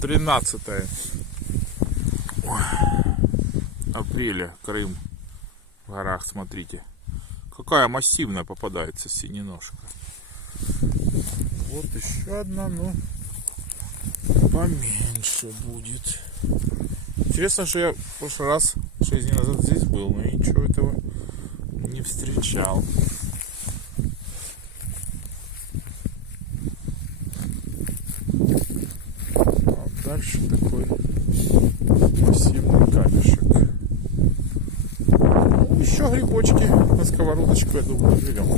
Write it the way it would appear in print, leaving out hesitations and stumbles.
13 апреля, Крым, в горах, смотрите. Какая массивная попадается синеножка. Вот еще одна, но поменьше будет. Интересно, что я в прошлый раз 6 дней назад здесь был, но ничего этого не встречал. А дальше такой массивный камешек. Еще грибочки на сковородочку, я думаю, берем.